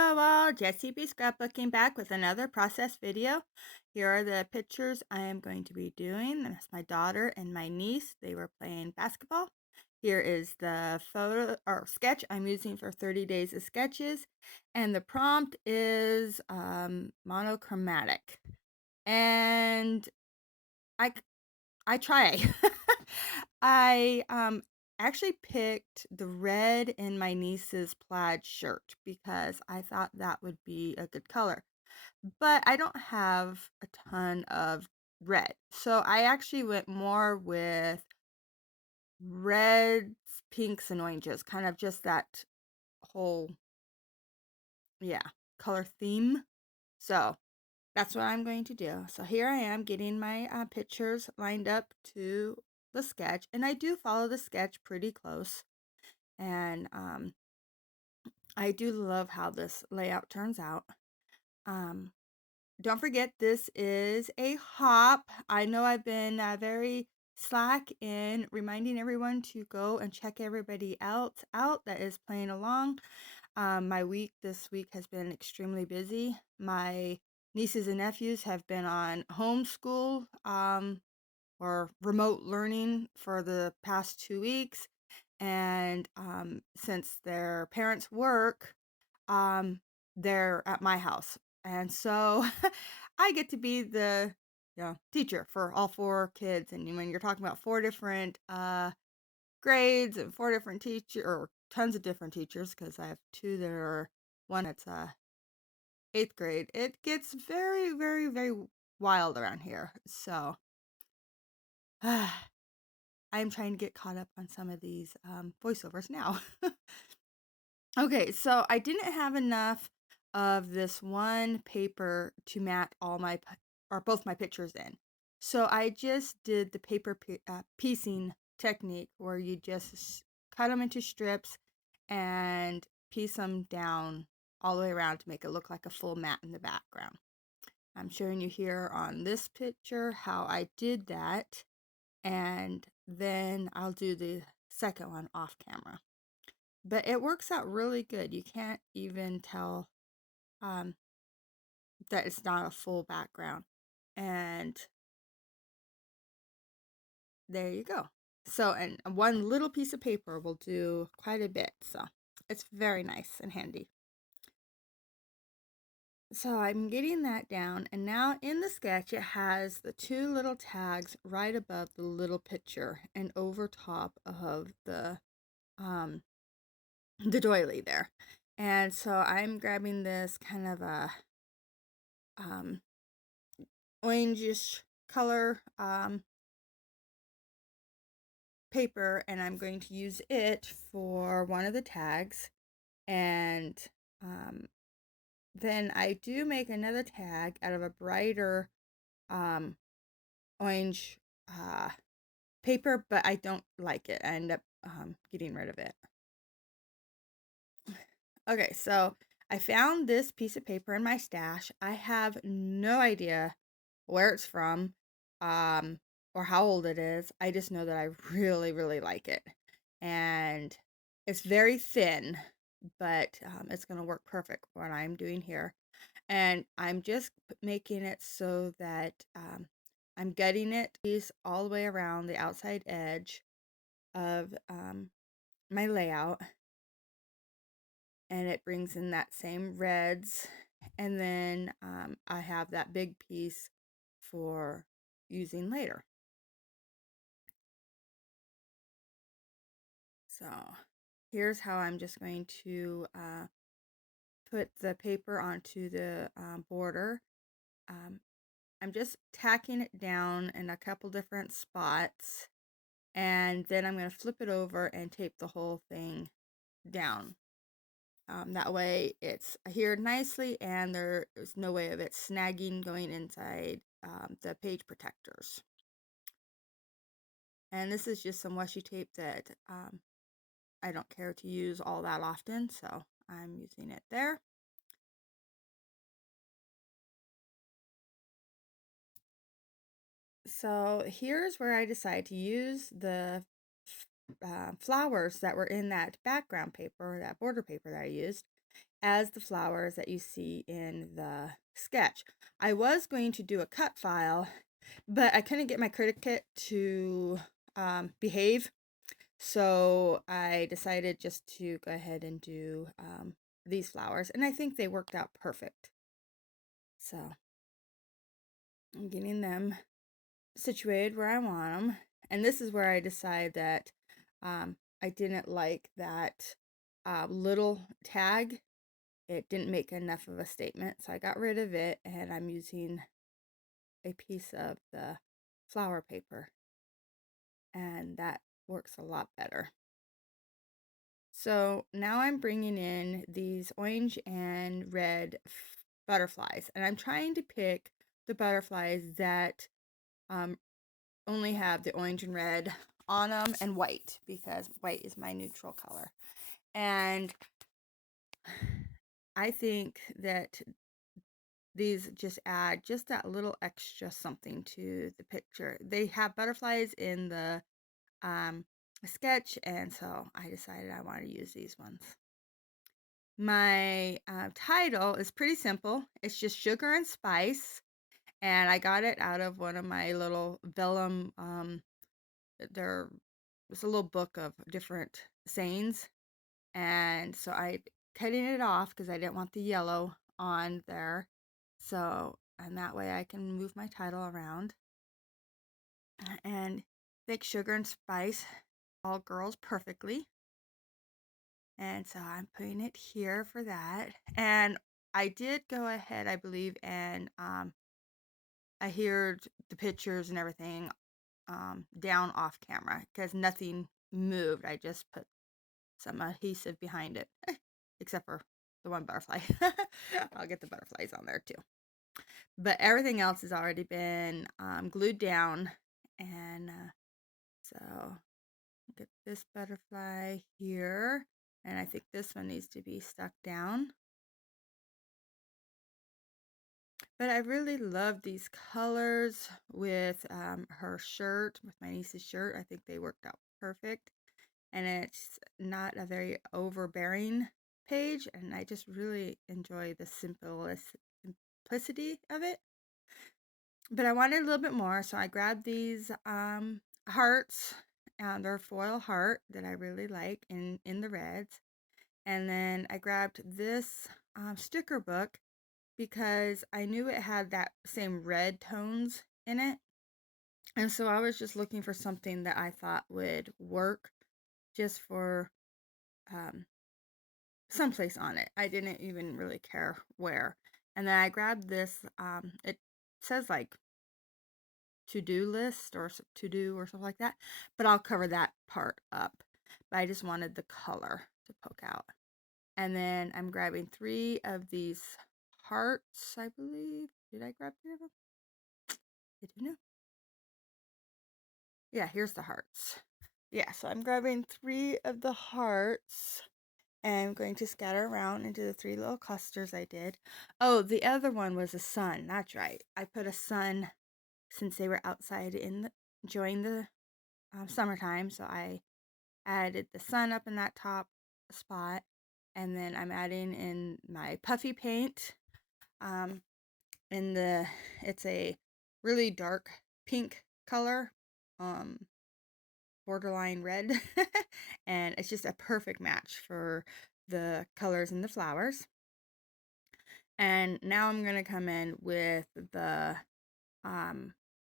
Hello all, Jessie B. Scrapbooking back with another process video. Here are the pictures I am going to be doing. That's my daughter and my niece. They were playing basketball. Here is the photo or sketch I'm using for 30 days of sketches. And the prompt is monochromatic. And I try. I actually picked the red in my niece's plaid shirt because I thought that would be a good color. But I don't have a ton of red. So I actually went more with reds, pinks, and oranges, kind of just that whole, yeah, color theme. So that's what I'm going to do. So here I am getting my pictures lined up to the sketch, and I do follow the sketch pretty close. And I do love how this layout turns out. Don't forget, this is a hop. I know I've been very slack in reminding everyone to go and check everybody else out that is playing along. My week this week has been extremely busy. My nieces and nephews have been on homeschool or remote learning for the past 2 weeks. And since their parents work, they're at my house. And so I get to be the teacher for all 4 kids. And when you're talking about 4 different grades and 4 different teachers, or tons of different teachers, because I have 2 that are, one that's 8th grade, it gets very, very, very wild around here. So I'm trying to get caught up on some of these voiceovers now. Okay, so I didn't have enough of this one paper to mat all my or both my pictures in. So I just did the paper piecing technique where you just cut them into strips and piece them down all the way around to make it look like a full mat in the background. I'm showing you here on this picture how I did that, and then I'll do the second one off camera. But it works out really good. You can't even tell um, that it's not a full background. And there you go. So, and one little piece of paper will do quite a bit. So it's very nice and handy. So I'm getting that down, and now in the sketch it has the 2 little tags right above the little picture and over top of the doily there. And so I'm grabbing this kind of a orangish color paper, and I'm going to use it for one of the tags. And then I do make another tag out of a brighter orange paper, but I don't like it. I end up getting rid of it. Okay, so I found this piece of paper in my stash. I have no idea where it's from or how old it is. I just know that I really, really like it. And it's very thin, but it's going to work perfect for what I'm doing here. And I'm just making it so that I'm gutting it all the way around the outside edge of my layout. And it brings in that same reds. And then I have that big piece for using later. So here's how I'm just going to put the paper onto the border. I'm just tacking it down in a couple different spots, and then I'm going to flip it over and tape the whole thing down. That way it's adhered nicely and there is no way of it snagging going inside the page protectors. And this is just some washi tape that I don't care to use all that often, so I'm using it there. So here's where I decide to use the flowers that were in that background paper, that border paper that I used. as the flowers that you see in the sketch. I was going to do a cut file, but I couldn't get my Cricut to behave, so I decided just to go ahead and do these flowers, and I think they worked out perfect. So I'm getting them situated where I want them, and this is where I decide that I didn't like that little tag. It didn't make enough of a statement, so I got rid of it, and I'm using a piece of the flower paper, and that works a lot better. So now I'm bringing in these orange and red butterflies, and I'm trying to pick the butterflies that only have the orange and red on them, and white, because white is my neutral color. And I think that these just add just that little extra something to the picture. They have butterflies in the sketch, and so I decided I want to use these ones. My title is pretty simple. It's just sugar and spice, and I got it out of one of my little vellum. There's a little book of different sayings, and so I cutting it off because I didn't want the yellow on there. So, and that way I can move my title around. And thick sugar and spice all girls perfectly. And so I'm putting it here for that. And I did go ahead, I believe, and I adhered the pictures and everything down off camera because nothing moved. I just put some adhesive behind it, except for the one butterfly. I'll get the butterflies on there too. But everything else has already been glued down. And so get this butterfly here. And I think this one needs to be stuck down. But I really love these colors with her shirt, with my niece's shirt. I think they worked out perfect. And it's not a very overbearing page. And I just really enjoy the simplicity of it. But I wanted a little bit more, so I grabbed these hearts. They're foil heart that I really like in the reds. And then I grabbed this sticker book because I knew it had that same red tones in it. And so I was just looking for something that I thought would work just for someplace on it. I didn't even really care where. And then I grabbed this, it says like to-do list or to-do or something like that, but I'll cover that part up. But I just wanted the color to poke out. And then I'm grabbing 3 of these hearts, I believe. Did I grab 3 of them? I don't know. Yeah, here's the hearts. Yeah, so I'm grabbing 3 of the hearts and I'm going to scatter around into the 3 little clusters I did. Oh, the other one was a sun. That's right. I put a sun since they were outside enjoying the summertime, so I added the sun up in that top spot, and then I'm adding in my puffy paint. It's a really dark pink color, borderline red, and it's just a perfect match for the colors in the flowers. And now I'm gonna come in with the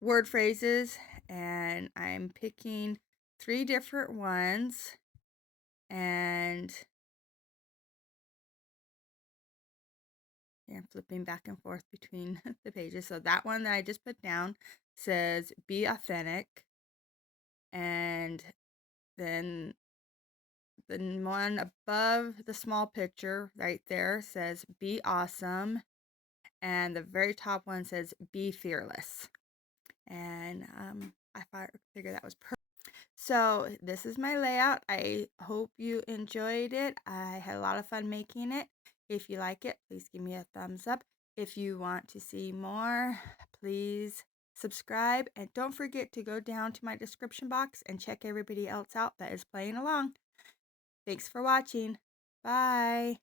word phrases, and I'm picking 3 different ones, and I'm flipping back and forth between the pages. So that one that I just put down says be authentic, and then the one above the small picture right there says be awesome, and the very top one says be fearless. And I figured that was perfect. So this is my layout. I hope you enjoyed it. I had a lot of fun making it. If you like it, please give me a thumbs up. If you want to see more, please subscribe. And don't forget to go down to my description box and check everybody else out that is playing along. Thanks for watching. Bye.